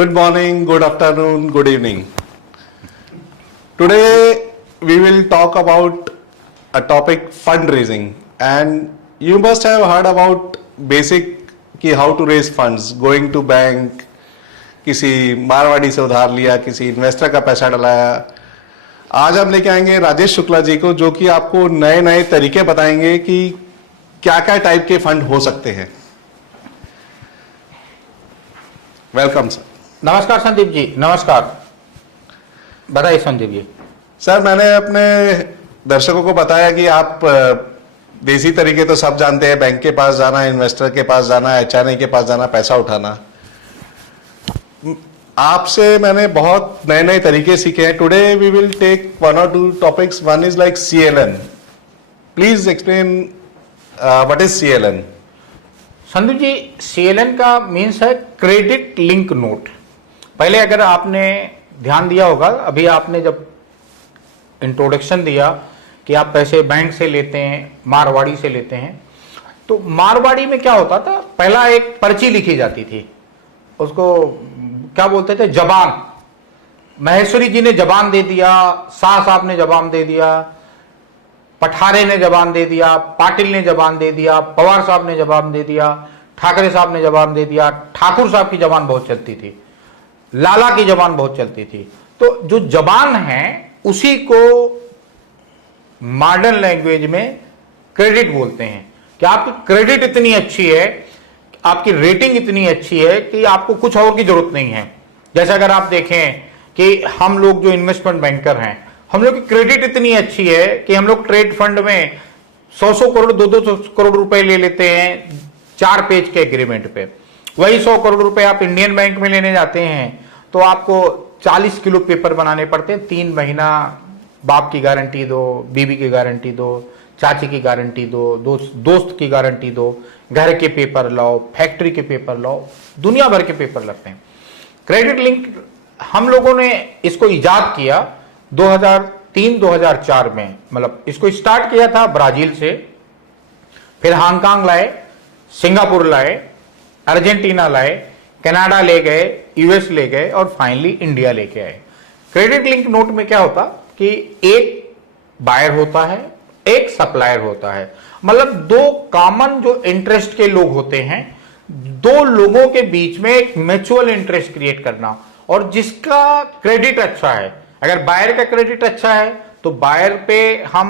Good morning, good afternoon, good evening. Today we will talk about a topic fundraising, and you must have heard about basic कि how to raise funds, going to bank, किसी मारवाड़ी से उधार लिया, किसी investor का पैसा डलाया। आज हम लेके आएंगे राजेश शुक्ला जी को, जो कि आपको नए नए तरीके बताएंगे कि क्या क्या टाइप के फंड हो सकते हैं। Welcome sir. नमस्कार संदीप जी। नमस्कार, बताइए संदीप जी। सर, मैंने अपने दर्शकों को बताया कि आप देसी तरीके तो सब जानते हैं, बैंक के पास जाना, इन्वेस्टर के पास जाना, एचआरए के पास जाना, पैसा उठाना। आपसे मैंने बहुत नए नए तरीके सीखे हैं। Today we will take one और two topics. One is like CLN। Please explain what is CLN। Sandeep ji, CLN का मीन्स है क्रेडिट लिंक नोट। पहले अगर आपने ध्यान दिया होगा, अभी आपने जब इंट्रोडक्शन दिया कि आप पैसे बैंक से लेते हैं, मारवाड़ी से लेते हैं, तो मारवाड़ी में क्या होता था, पहला एक पर्ची लिखी जाती थी, उसको क्या बोलते थे, जबान। महेश्वरी जी ने जबान दे दिया, शाह साहब ने जबान दे दिया, पठारे ने जबान दे दिया, पाटिल ने जबान दे दिया, पवार साहब ने जबान दे दिया, ठाकरे साहब ने जबान दे दिया, ठाकुर साहब की जबान बहुत चलती थी, लाला की जबान बहुत चलती थी। तो जो जबान है उसी को मॉडर्न लैंग्वेज में क्रेडिट बोलते हैं कि आपकी क्रेडिट इतनी अच्छी है, आपकी रेटिंग इतनी अच्छी है कि आपको कुछ और की जरूरत नहीं है। जैसे अगर आप देखें कि हम लोग जो इन्वेस्टमेंट बैंकर हैं, हम लोग की क्रेडिट इतनी अच्छी है कि हम लोग ट्रेड फंड में 100 करोड़ 200 करोड़ रुपए ले लेते हैं 4 पेज के एग्रीमेंट पे। वही 100 करोड़ रुपए आप इंडियन बैंक में लेने जाते हैं तो आपको 40 किलो पेपर बनाने पड़ते हैं। 3 महीना बाप की गारंटी दो, बीबी की गारंटी दो, चाची की गारंटी दो, दोस्त की गारंटी दो, घर के पेपर लाओ, फैक्ट्री के पेपर लाओ, दुनिया भर के पेपर लगते हैं। क्रेडिट लिंक हम लोगों ने इसको इजाद किया 2003-2004 में। मतलब इसको स्टार्ट किया था ब्राजील से, फिर हांगकांग लाए, सिंगापुर लाए, अर्जेंटीना लाए, कनाडा ले गए, यूएस ले गए और फाइनली इंडिया लेके आए। क्रेडिट लिंक नोट में क्या होता कि एक बायर होता है, एक सप्लायर होता है। मतलब 2 कॉमन जो इंटरेस्ट के लोग होते हैं, 2 लोगों के बीच में एक म्यूचुअल इंटरेस्ट क्रिएट करना। और जिसका क्रेडिट अच्छा है, अगर बायर का क्रेडिट अच्छा है तो बायर पे हम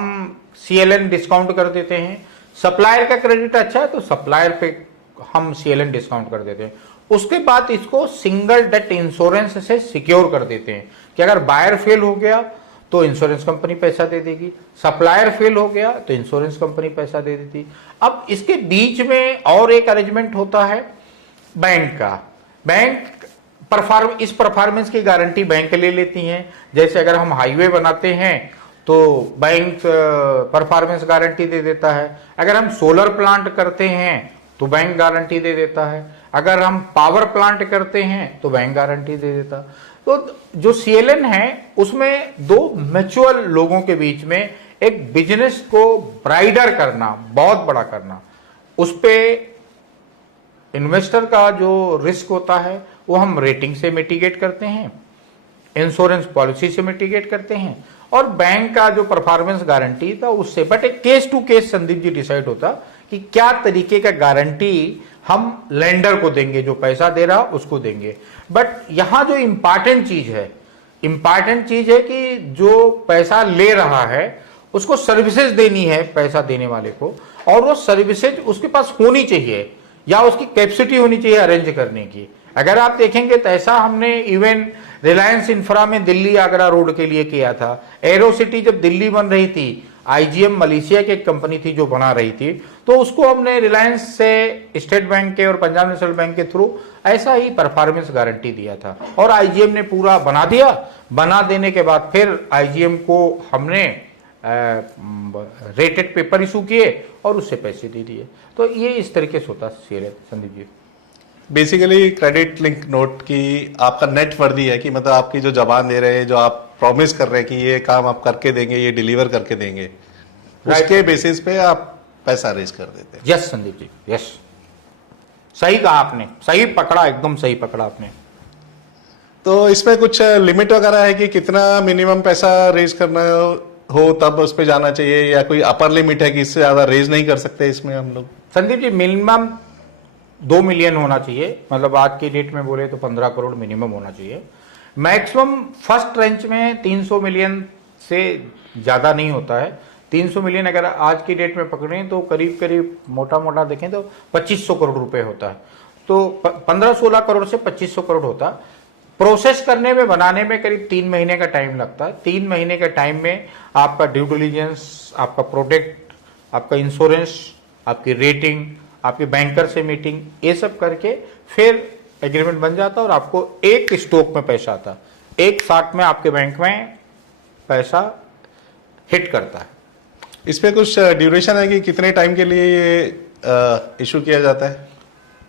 CLN डिस्काउंट कर देते हैं, सप्लायर का क्रेडिट अच्छा है तो सप्लायर पे हम CLN डिस्काउंट कर देते हैं। उसके बाद इसको सिंगल डेट इंश्योरेंस से सिक्योर कर देते हैं कि अगर बायर फेल हो गया तो इंश्योरेंस कंपनी पैसा दे देगी, सप्लायर फेल हो गया तो इंश्योरेंस कंपनी पैसा दे देती। अब इसके बीच में और एक अरेंजमेंट होता है बैंक का। बैंक इस परफॉर्मेंस की गारंटी बैंक ले लेती हैं। जैसे अगर हम हाईवे बनाते हैं तो बैंक परफॉर्मेंस गारंटी दे देता है, अगर हम सोलर प्लांट करते हैं तो बैंक गारंटी दे देता है, अगर हम पावर प्लांट करते हैं तो बैंक गारंटी दे देता। तो जो CLN है उसमें 2 म्यूचुअल लोगों के बीच में एक बिजनेस को ब्राइडर करना, बहुत बड़ा करना। उस पे इन्वेस्टर का जो रिस्क होता है वो हम रेटिंग से मिटिगेट करते हैं, इंश्योरेंस पॉलिसी से मिटिगेट करते हैं, और बैंक का जो परफॉर्मेंस गारंटी था उससे। बट एक case to case Sandeep ji decide होता कि क्या तरीके का गारंटी हम लेंडर को देंगे, जो पैसा दे रहा उसको देंगे। बट यहां जो इंपॉर्टेंट चीज है कि जो पैसा ले रहा है उसको सर्विसेज देनी है पैसा देने वाले को, और वो सर्विसेज उसके पास होनी चाहिए या उसकी कैपेसिटी होनी चाहिए अरेंज करने की। अगर आप देखेंगे तो ऐसा हमने इवन रिलायंस इंफ्रा में दिल्ली आगरा रोड के लिए किया था। एरो सिटी जब दिल्ली बन रही थी, IGM मलेशिया की एक कंपनी थी जो बना रही थी, तो उसको हमने रिलायंस से, स्टेट बैंक के और पंजाब नेशनल बैंक के थ्रू ऐसा ही परफॉर्मेंस गारंटी दिया था, और IGM ने पूरा बना दिया। बना देने के बाद फिर IGM को हमने रेटेड पेपर इशू किए और उससे पैसे दे दिए। तो ये इस तरीके से होता है Sandeep ji. Basically credit link note की आपका नेट वर्दी है कि मतलब आपकी जो जबान दे रहे हैं, जो आप प्रॉमिस कर रहे हैं कि ये काम आप करके देंगे, ये डिलीवर करके देंगे, उसके बेसिस पे आप पैसा रेज कर देते हैं। यस संदीप जी, यस, सही कहा आपने, सही पकड़ा, एकदम सही पकड़ा आपने। तो इसमें कुछ लिमिट वगैरह है कि कितना मिनिमम पैसा रेज करना हो तब उस पे जाना चाहिए, या कोई अपर लिमिट है कि इससे ज्यादा रेज नहीं कर सकते इसमें हम लोग? संदीप जी, मिनिमम 2 मिलियन होना चाहिए, मतलब आज की डेट में बोले तो 15 करोड़ मिनिमम होना चाहिए। मैक्सिमम फर्स्ट रेंज में 300 मिलियन से ज्यादा नहीं होता है। 300 मिलियन अगर आज की डेट में पकड़ें तो करीब करीब मोटा मोटा देखें तो 2500 करोड़ रुपए होता है। तो 15-16 करोड़ से 2500 करोड़ होता है। प्रोसेस करने में, बनाने में करीब 3 महीने का टाइम लगता है। 3 महीने के टाइम में आपका ड्यू डिलिजेंस, आपका प्रोडक्ट, आपका इंश्योरेंस, आपकी रेटिंग, आपके बैंकर से मीटिंग, ये सब करके फिर एग्रीमेंट बन जाता है और आपको एक स्टॉक में पैसा आता है। एक साथ में आपके बैंक में पैसा हिट करता है। इस पे कुछ ड्यूरेशन है कि कितने टाइम के लिए ये इशू किया जाता है?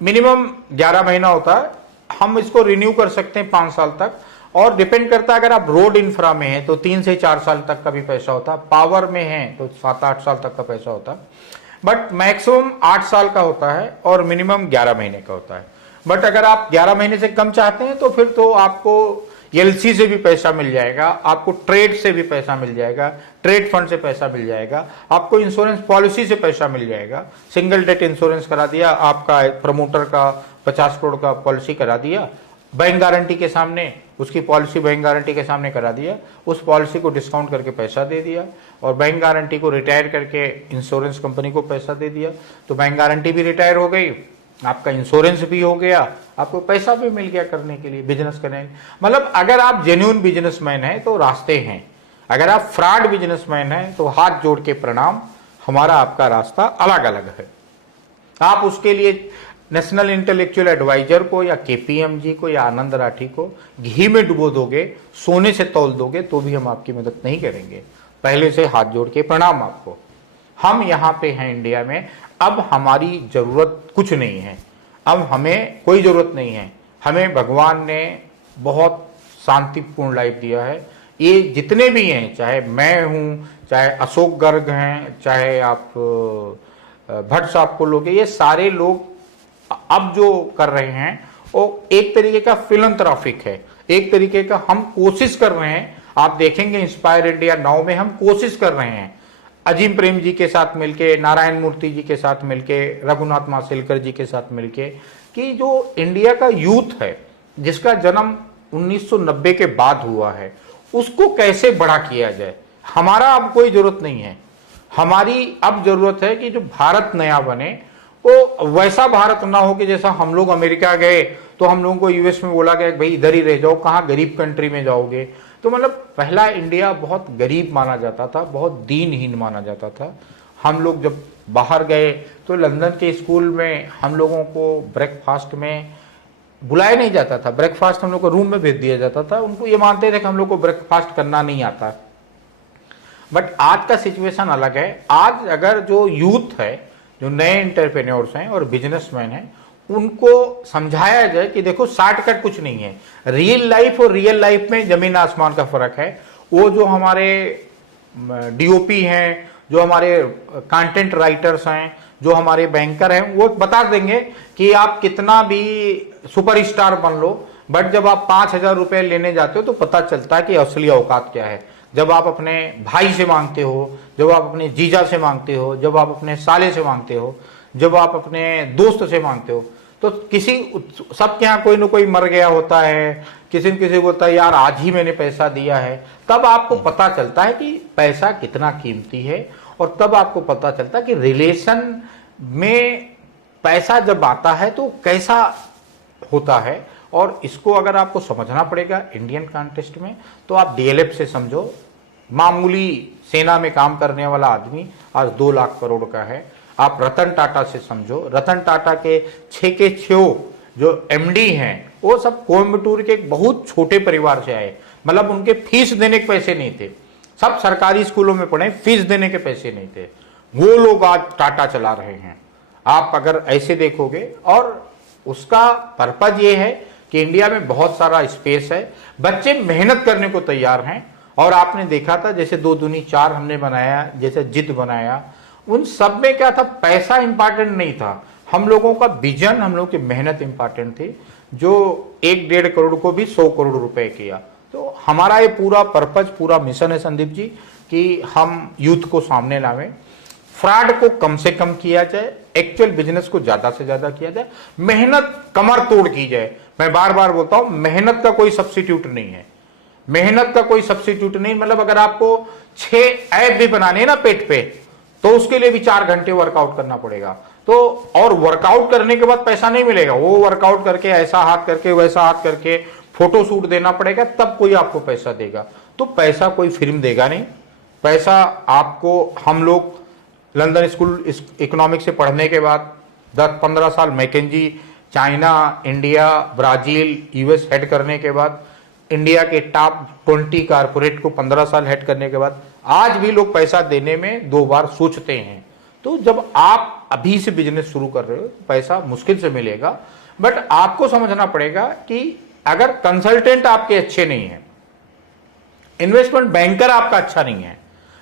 मिनिमम 11 महीना होता है। हम इसको रिन्यू कर सकते हैं 5 साल तक, और डिपेंड करता है अगर आप रोड इंफ्रा में हैं तो 3 से 4 साल तक का भी पैसा होता है, पावर में हैं तो 7-8 साल तक का पैसा होता है। बट मैक्सिमम 8 साल का होता है और मिनिमम 11 महीने का होता है। बट अगर आप 11 महीने से कम चाहते हैं तो फिर तो आपको एलसी से भी पैसा मिल जाएगा, आपको ट्रेड से भी पैसा मिल जाएगा, ट्रेड फंड से पैसा मिल जाएगा, आपको इंश्योरेंस पॉलिसी से पैसा मिल जाएगा। सिंगल डेट इंश्योरेंस करा दिया, आपका प्रमोटर का 50 करोड़ का पॉलिसी करा दिया, बैंक गारंटी के सामने उसकी पॉलिसी बैंक गारंटी के सामने करा दिया, उस पॉलिसी को डिस्काउंट करके पैसा दे दिया, और बैंक गारंटी को रिटायर करके इंश्योरेंस कंपनी को पैसा दे दिया, तो बैंक गारंटी भी रिटायर हो गई, आपका इंश्योरेंस भी हो गया, आपको पैसा भी मिल गया करने के लिए, बिजनेस करने। मतलब अगर आप जेन्युइन बिजनेसमैन हैं तो रास्ते हैं, अगर आप फ्रॉड बिजनेसमैन हैं तो हाथ जोड़ के प्रणाम, हमारा आपका रास्ता अलग अलग है। आप उसके लिए नेशनल इंटेलेक्चुअल एडवाइजर को या केपीएमजी को या आनंद राठी को घी में डुबो दोगे, सोने से तौल दोगे तो भी हम आपकी मदद नहीं करेंगे। पहले से हाथ जोड़ के प्रणाम आपको। हम यहाँ पे हैं इंडिया में, अब हमारी जरूरत कुछ नहीं है, अब हमें कोई जरूरत नहीं है। हमें भगवान ने बहुत शांतिपूर्ण लाइफ दिया है। ये जितने भी हैं, चाहे मैं हूं, चाहे अशोक गर्ग हैं, चाहे आप भट्ट साहब को लोगे, ये सारे लोग अब जो कर रहे हैं वो एक तरीके का फिलंथ्रॉपिक है, एक तरीके का हम कोशिश कर रहे हैं। आप देखेंगे इंस्पायर इंडिया नाउ में हम कोशिश कर रहे हैं, अजीम प्रेम जी के साथ मिलके, नारायण मूर्ति जी के साथ मिलके, रघुनाथ माशेलकर जी के साथ मिलके, कि जो इंडिया का यूथ है जिसका जन्म 1990 के बाद हुआ है, उसको कैसे बड़ा किया जाए। हमारा अब कोई जरूरत नहीं है, हमारी अब जरूरत है कि जो भारत नया बने वो वैसा भारत ना हो कि जैसा हम लोग अमेरिका गए तो हम लोगों को यूएस में बोला गया भाई इधर ही रह जाओ, कहाँ गरीब कंट्री में जाओगे। तो मतलब पहला इंडिया बहुत गरीब माना जाता था, बहुत दीनहीन माना जाता था। हम लोग जब बाहर गए तो लंदन के स्कूल में हम लोगों को ब्रेकफास्ट में बुलाया नहीं जाता था, ब्रेकफास्ट हम लोग को रूम में भेज दिया जाता था। उनको ये मानते थे कि हम लोग को ब्रेकफास्ट करना नहीं आता। बट आज का सिचुएशन अलग है। आज अगर जो यूथ है, जो नए एंटरप्रेन्योर्स हैं और बिजनेसमैन हैं, उनको समझाया जाए कि देखो शॉर्टकट कुछ नहीं है। रियल लाइफ और रियल लाइफ में जमीन आसमान का फर्क है। वो जो हमारे डीओपी हैं, जो हमारे कंटेंट राइटर्स हैं, जो हमारे बैंकर हैं, वो बता देंगे कि आप कितना भी सुपरस्टार बन लो, बट जब आप 5,000 रुपए लेने जाते हो तो पता चलता है कि असली औकात क्या है। जब आप अपने भाई से मांगते हो, जब आप अपने जीजा से मांगते हो, जब आप अपने साले से मांगते हो, जब आप अपने दोस्त से मांगते हो, तो किसी सबके यहाँ कोई ना कोई मर गया होता है, किसी न किसी बोलता है यार आज ही मैंने पैसा दिया है, तब आपको पता चलता है कि पैसा कितना कीमती है। और तब आपको पता चलता है कि रिलेशन में पैसा जब आता है तो कैसा होता है। और इसको अगर आपको समझना पड़ेगा इंडियन कॉन्टेक्स्ट में, तो आप डीएलएफ से समझो। मामूली सेना में काम करने वाला आदमी आज 2 लाख करोड़ का है। आप रतन टाटा से समझो, रतन टाटा के 6 के 6 जो एमडी हैं, वो सब कोयम्बटूर के एक बहुत छोटे परिवार से आए। मतलब उनके फीस देने के पैसे नहीं थे, सब सरकारी स्कूलों में पढ़े, फीस देने के पैसे नहीं थे। वो लोग आज टाटा चला रहे हैं। आप अगर ऐसे देखोगे, और उसका पर्पज ये है कि इंडिया में बहुत सारा स्पेस है, बच्चे मेहनत करने को तैयार हैं। और आपने देखा था जैसे 2 दूनी 4 हमने बनाया, जैसे जिद बनाया, उन सब में क्या था, पैसा इंपॉर्टेंट नहीं था। हम लोगों का विजन, हम लोगों की मेहनत इंपॉर्टेंट थी। जो 1-1.5 करोड़ को भी 100 करोड़ रुपए किया। तो हमारा ये पूरा पर्पज, पूरा मिशन है संदीप जी कि हम यूथ को सामने लावें, फ्रॉड को कम से कम किया जाए, एक्चुअल बिजनेस को ज्यादा से ज्यादा किया जाए, मेहनत कमर तोड़ की जाए। मैं बार बार बोलता हूं, मेहनत का कोई सब्स्टिट्यूट नहीं है, मेहनत का कोई सब्स्टिट्यूट नहीं। मतलब अगर आपको 6 ऐप भी बनाने हैं ना पेट पे, तो उसके लिए भी 4 घंटे वर्कआउट करना पड़ेगा। तो और वर्कआउट करने के बाद पैसा नहीं मिलेगा, वो वर्कआउट करके ऐसा हाथ करके वैसा हाथ करके फोटो शूट देना पड़ेगा, तब कोई आपको पैसा देगा। तो पैसा कोई फिल्म देगा नहीं, पैसा आपको हम लोग लंदन स्कूल इकोनॉमिक्स से पढ़ने के बाद 10-15 साल McKinsey, China, India, Brazil, US head करने के बाद, इंडिया के टॉप 20 कारपोरेट को 15 साल हेड करने के बाद, आज भी लोग पैसा देने में 2 बार सोचते हैं। तो जब आप अभी से बिजनेस शुरू कर रहे हो, पैसा मुश्किल से मिलेगा, बट आपको समझना पड़ेगा कि अगर कंसल्टेंट आपके अच्छे नहीं है, इन्वेस्टमेंट बैंकर आपका अच्छा नहीं है,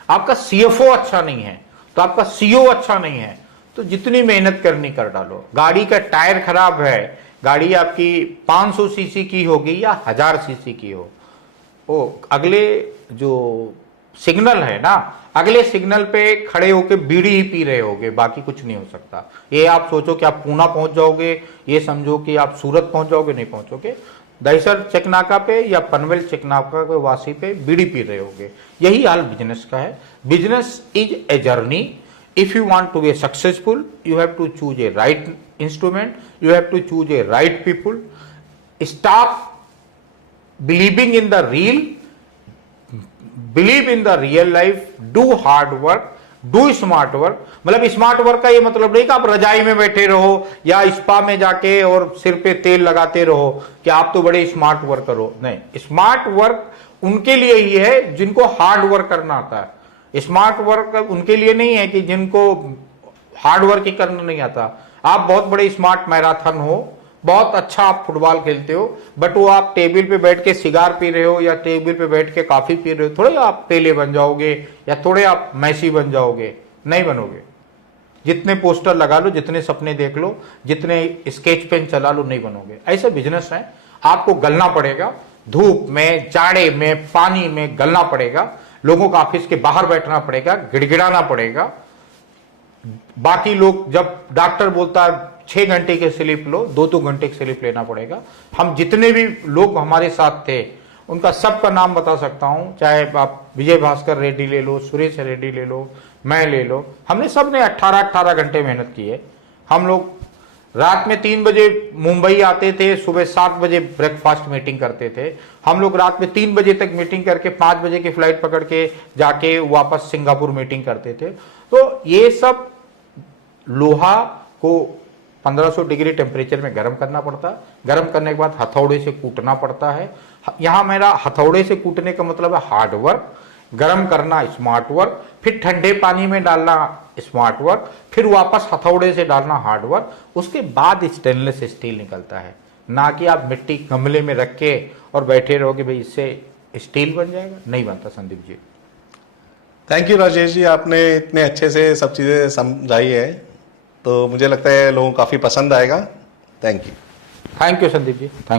आपका सीएफओ अच्छा नहीं है, तो आपका सीईओ अच्छा नहीं है, तो जितनी मेहनत करनी कर डालो। गाड़ी का टायर खराब है, गाड़ी आपकी 500 सीसी की होगी या 1000 सीसी की हो, वो अगले जो सिग्नल है ना, अगले सिग्नल पे खड़े होके बीड़ी ही पी रहे होगे, बाकी कुछ नहीं हो सकता। ये आप सोचो कि आप पूना पहुंच जाओगे, ये समझो कि आप सूरत पहुंच जाओगे, नहीं पहुंचोगे। दहीसर चेकनाका पे या पनवेल चेकनाका के वासी पे बीड़ी पी रहे होगे। यही हाल बिजनेस का है। Business is a journey. If you want to be successful, you have to choose a right instrument, you have to choose a right people, stop believing in the real, believe in the real life, do hard work, do smart work। मतलब smart work का ये मतलब नहीं कि आप रजाई में बैठे रहो या स्पा में जाके और सिर पे तेल लगाते रहो कि आप तो बड़े स्मार्ट वर्कर हो। नहीं, स्मार्ट वर्क उनके लिए ही है जिनको हार्ड वर्क करना आता है। स्मार्ट वर्क उनके लिए नहीं है कि जिनको हार्ड वर्क ही करना नहीं आता। आप बहुत बड़े स्मार्ट मैराथन हो, बहुत अच्छा आप फुटबॉल खेलते हो, बट वो आप टेबल पे बैठ के सिगार पी रहे हो या टेबल पे बैठ के कॉफी पी रहे हो, थोड़े आप पेले बन जाओगे या थोड़े आप मैसी बन जाओगे, नहीं बनोगे। जितने पोस्टर लगा लो, जितने सपने देख लो, जितने स्केच पेन चला लो, नहीं बनोगे। ऐसे बिजनेस है, आपको गलना पड़ेगा, धूप में, जाड़े में, पानी में गलना पड़ेगा, लोगों का ऑफिस के बाहर बैठना पड़ेगा, गिड़गिड़ाना पड़ेगा। बाकी लोग, जब डॉक्टर बोलता है 6 घंटे के स्लिप लो, 2-2 घंटे की स्लिप लेना पड़ेगा। हम जितने भी लोग हमारे साथ थे, उनका सबका नाम बता सकता हूं, चाहे आप विजय भास्कर रेड्डी ले लो, सुरेश रेड्डी ले लो, मैं ले लो, हमने सब ने 18-18 घंटे मेहनत की है। हम लोग रात में 3 बजे मुंबई आते थे, सुबह 7 बजे ब्रेकफास्ट मीटिंग करते थे। हम लोग रात में 3 बजे तक मीटिंग करके 5 बजे की फ्लाइट पकड़ के जाके वापस सिंगापुर मीटिंग करते थे। तो ये सब लोहा को 1500 डिग्री टेम्परेचर में गर्म करना पड़ता है, गर्म करने के बाद हथौड़े से कूटना पड़ता है। यहां मेरा हथौड़े से कूटने का मतलब है हार्ड वर्क, गर्म करना स्मार्ट वर्क, फिर ठंडे पानी में डालना स्मार्ट वर्क, फिर वापस हथौड़े से डालना हार्ड वर्क, उसके बाद स्टेनलेस स्टील निकलता है। ना कि आप मिट्टी गमले में रख के और बैठे रहोगे भाई इससे स्टील बन जाएगा, नहीं बनता संदीप जी। थैंक यू राजेश जी, आपने इतने अच्छे से सब चीज़ें समझाई है, तो मुझे लगता है लोगों को काफ़ी पसंद आएगा। Thank you. Thank you Sandeep ji, thank